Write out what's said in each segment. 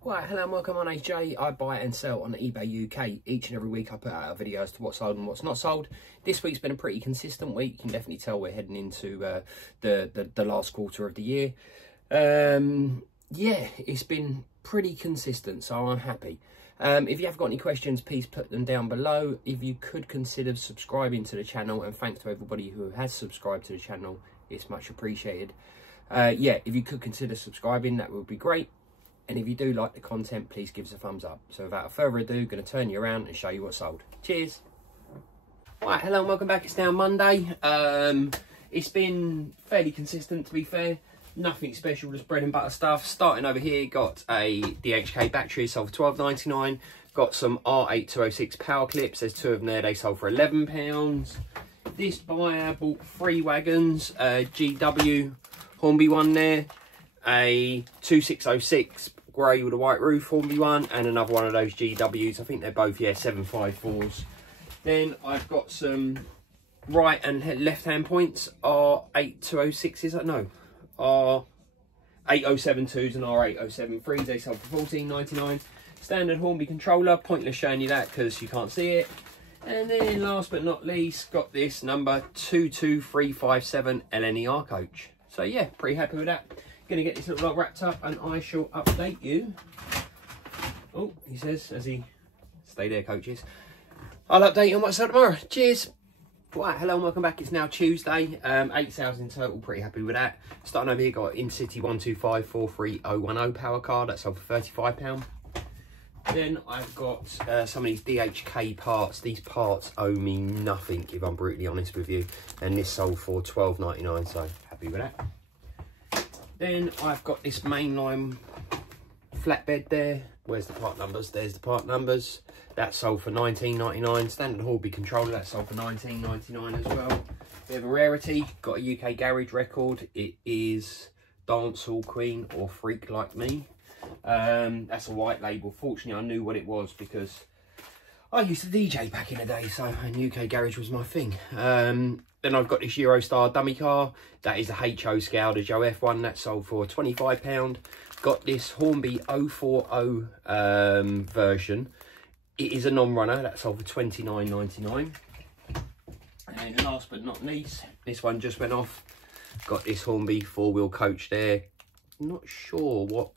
Right, hello and welcome, my name's Jay. I buy and sell on eBay UK. Each and every week I put out a video as to what's sold and what's not sold. This week's been a pretty consistent week. You can definitely tell we're heading into the last quarter of the year. Yeah, it's been pretty consistent, so I'm happy. If you have got any questions, please put them down below. If you could consider subscribing to the channel, and thanks to everybody who has subscribed to the channel, it's much appreciated. Yeah, if you could consider subscribing, that would be great. And if you do like the content, please give us a thumbs up. So without further ado, going to turn you around and show you what's sold. Cheers. Right, hello and welcome back. It's now Monday. It's been fairly consistent, to be fair. Nothing special, just bread and butter stuff. Starting over here, got a DHK battery, sold for £12.99. Got some R8206 power clips. There's two of them there. They sold for £11. This buyer bought 3 wagons, GW Hornby one there, a 2606 grey with a white roof Hornby one, and another one of those GWs. I think they're both, yeah, 754s. Then I've got some right and left hand points, R8206s, no, R8072s and R8073s. They sold for £14.99. Standard Hornby controller, pointless showing you that because you can't see it. And then last but not least, got this number 22357 LNER coach. So yeah, pretty happy with that. Gonna get this little lot wrapped up and I shall update you. Oh, he says as he stay there, coaches. I'll update you on what's up tomorrow. Cheers. Right, hello and welcome back. It's now Tuesday. 8 sales in total, pretty happy with that. Starting over here, got Intercity 12543010 power card. That's sold for £35. Then I've got some of these DHK parts. These parts owe me nothing, if I'm brutally honest with you. And this sold for £12.99, so happy with that. Then I've got this mainline flatbed there. Where's the part numbers? There's the part numbers. That sold for £19.99. Standard Hornby controller, that sold for £19.99 as well. Bit of a rarity. Got a UK garage record. It is Dancehall Queen or Freak Like Me. That's a white label. Fortunately, I knew what it was because I used to DJ back in the day, so and UK garage was my thing. Then I've got this Eurostar dummy car. That is a HO scale, the Joe F1. That sold for £25. Got this Hornby 040 version. It is a non-runner. That sold for £29.99. And last but not least, this one just went off. Got this Hornby 4-wheel coach there. Not sure what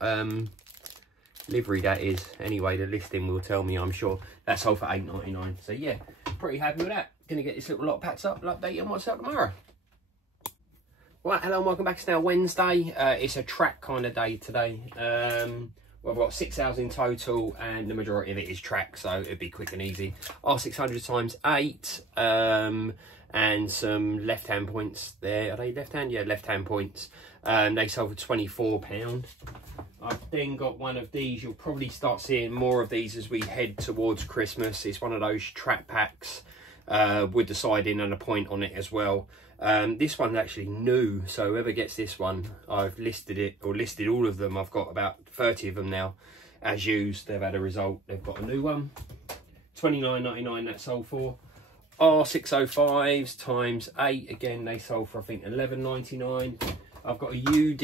livery that is. Anyway, the listing will tell me, I'm sure. That sold for £8.99. So yeah, pretty happy with that. Gonna get this little lot packed up. I'll update you on what's up tomorrow. Right, hello and welcome back. It's now Wednesday. It's a track kind of day today. Well, I've got 6 hours in total and the majority of it is track, so it'd be quick and easy. R600 times 8 and some left hand points there. Are they left hand? Yeah, left hand points. They sold for £24. I've then got one of these. You'll probably start seeing more of these as we head towards Christmas. It's one of those track packs with the siding and a point on it as well. This one's actually new, so whoever gets this one, I've listed it, or listed all of them. I've got about 30 of them now as used. They've had a result. They've got a new one. £29.99 that sold for. R605s times 8, again they sold for I think £11.99. I've got a UD,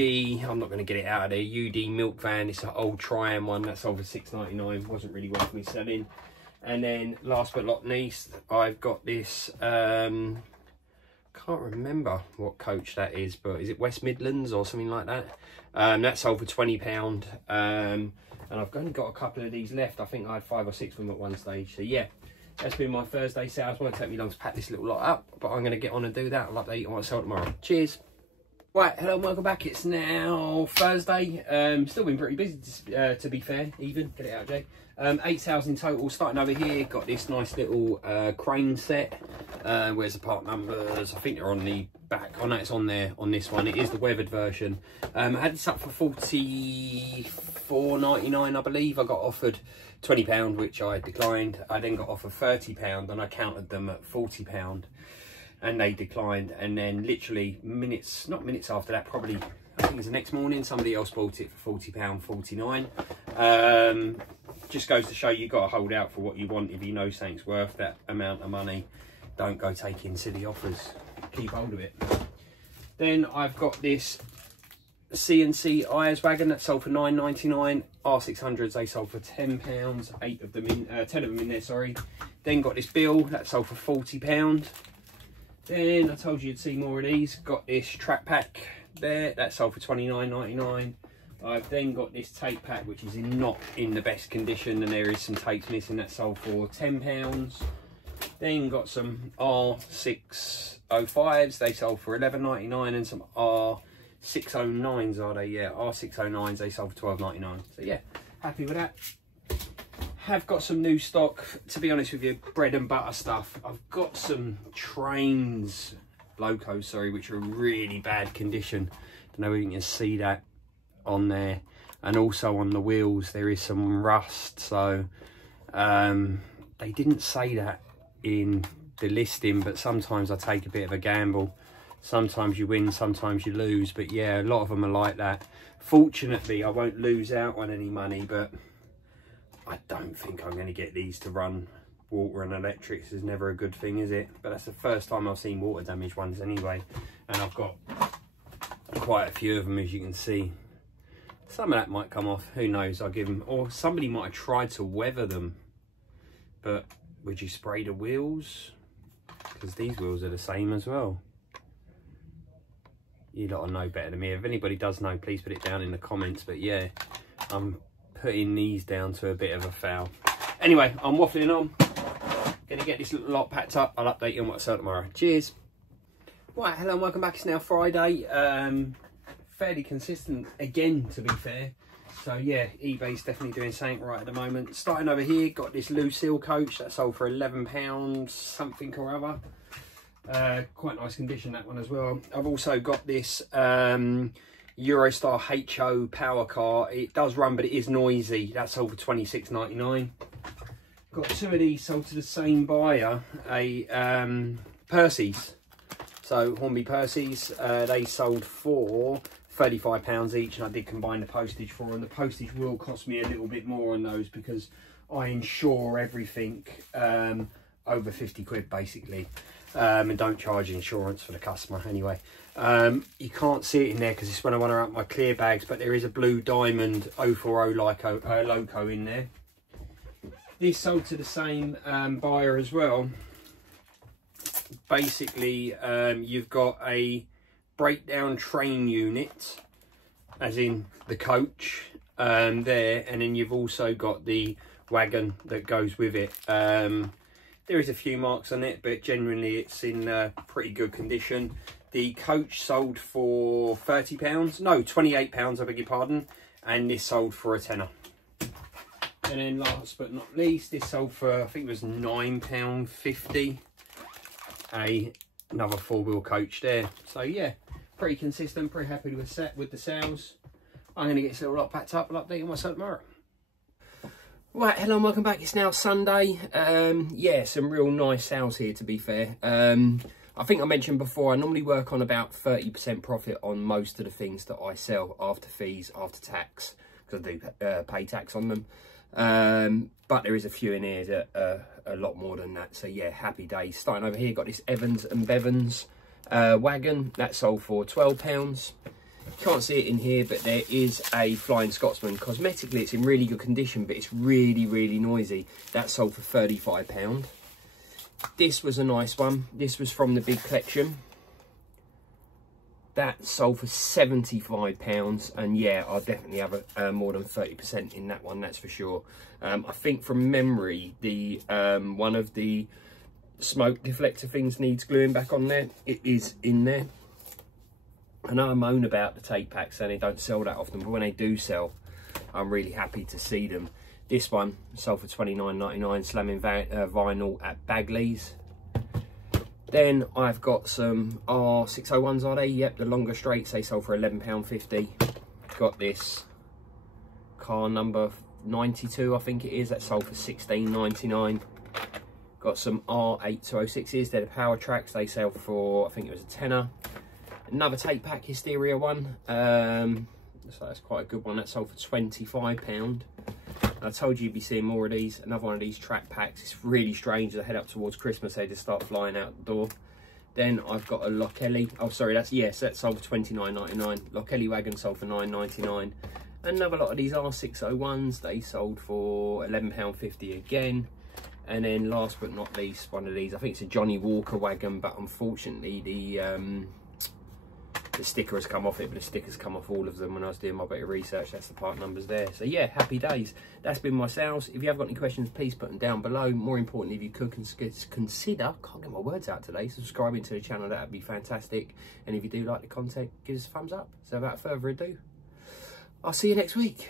I'm not going to get it out of there, UD milk van. It's an old Triumph one that sold for £6.99. Wasn't really worth me selling. And then last but not least, I've got this, can't remember what coach that is, but is it West Midlands or something like that? That sold for £20. And I've only got a couple of these left. I think I had 5 or 6 of them at one stage. So yeah, that's been my Thursday sales. It won't take me long to pack this little lot up, but I'm going to get on and do that. I'll update you on what I sell tomorrow. Cheers. Right, hello and welcome back. It's now Thursday. Still been pretty busy to be fair, even. Get it out, Jay. 8 sales in total. Starting over here, got this nice little crane set. Where's the part numbers? I think they're on the back. Oh no, it's on there on this one. It is the weathered version. I had this up for £44.99, I believe. I got offered £20, which I declined. I then got offered £30 and I counted them at £40. And they declined, and then literally minutes, not minutes after that, probably I think it was the next morning, somebody else bought it for £40.49. Just goes to show you got to hold out for what you want. If you know something's worth that amount of money, don't go taking silly offers. Keep hold of it. Then I've got this CNC Ayers wagon that sold for £9.99. R600s, they sold for £10. 8 of them in, 10 of them in there, sorry. Then got this bill that sold for £40. Then I told you you'd see more of these. Got this track pack there that sold for £29.99. I've then got this tape pack which is not in the best condition, and there is some tapes missing, that sold for £10. Then got some R605s, they sold for £11.99, and some R609s, are they? Yeah, R609s, they sold for £12.99. So yeah, happy with that. Have got some new stock, to be honest with you, bread and butter stuff. I've got some trains, locos, sorry, which are in really bad condition. Don't know if you can see that on there. And also on the wheels there is some rust, so they didn't say that in the listing, but sometimes I take a bit of a gamble. Sometimes you win, sometimes you lose, but yeah, a lot of them are like that. Fortunately I won't lose out on any money, but I don't think I'm going to get these to run water and electrics. Is never a good thing, is it? But that's the first time I've seen water damage ones anyway, and I've got quite a few of them, as you can see. Some of that might come off, who knows. I'll give them, or somebody might have tried to weather them. But would you spray the wheels? Because these wheels are the same as well. You lot will know better than me. If anybody does know, please put it down in the comments. But yeah, I'm putting these down to a bit of a foul. Anyway, I'm waffling on. Gonna get this little lot packed up. I'll update you on what's out tomorrow. Cheers. Right, hello and welcome back. It's now Friday. Fairly consistent again, to be fair. So yeah, eBay's definitely doing something right at the moment. Starting over here, got this Lucille coach that sold for £11 something or other. Quite nice condition, that one as well. I've also got this Eurostar HO power car. It does run, but it is noisy. That sold for £26.99. Got two of these sold to the same buyer, a Percy's. So Hornby Percy's, they sold for £35 each, and I did combine the postage for them. The postage will cost me a little bit more on those because I insure everything over 50 quid basically, and don't charge insurance for the customer anyway. You can't see it in there because it's when I want to wrap my clear bags, but there is a blue diamond 040 loco in there. This sold to the same buyer as well. Basically, you've got a breakdown train unit, as in the coach there, and then you've also got the wagon that goes with it. There is a few marks on it, but generally it's in pretty good condition. The coach sold for £30, no, £28, I beg your pardon, and this sold for a tenner. And then last but not least, this sold for, I think it was £9.50. Another four-wheel coach there. So yeah, pretty consistent, pretty happy with the sales. I'm going to get this little lot packed up. I'll update you on what's up tomorrow. Right, hello and welcome back. It's now Sunday. Yeah, some real nice sales here, to be fair. I think I mentioned before, I normally work on about 30% profit on most of the things that I sell after fees, after tax, because I do pay tax on them. But there is a few in here that are a lot more than that. So yeah, happy days. Starting over here, got this Evans and Bevans wagon that sold for £12. Can't see it in here, but there is a Flying Scotsman. Cosmetically, it's in really good condition, but it's really, really noisy. That sold for £35. This was a nice one. This was from the big collection. That sold for £75, and yeah, I'll definitely have more than 30% in that one, that's for sure. I think from memory, the one of the smoke deflector things needs gluing back on there. It is in there. I know I moan about the tape packs and they don't sell that often, but when they do sell, I'm really happy to see them. This one sold for £29.99, slamming vinyl at Bagley's. Then I've got some R601s, are they? Yep, the longer straights, they sold for £11.50. Got this car number 92, I think it is, that sold for £16.99. Got some R8206s, they're the power tracks, they sell for, I think it was a tenner. Another tape pack Hysteria one, so that's quite a good one, that sold for £25. I told you you'd be seeing more of these. Another one of these track packs. It's really strange as I head up towards Christmas, they just start flying out the door. Then I've got a Lockelly. Oh, sorry, that sold for $29.99. Lockelly wagon sold for $9.99. Another lot of these R601s, they sold for £11.50 again. And then last but not least, one of these, I think it's a Johnny Walker wagon, but unfortunately the sticker has come off it, but the sticker's come off all of them when I was doing my bit of research. That's the part numbers there. So yeah, happy days. That's been my sales. If you have got any questions, please put them down below. More importantly, if you could consider, can't get my words out today, subscribing to the channel, that would be fantastic. And if you do like the content, give us a thumbs up. So without further ado, I'll see you next week.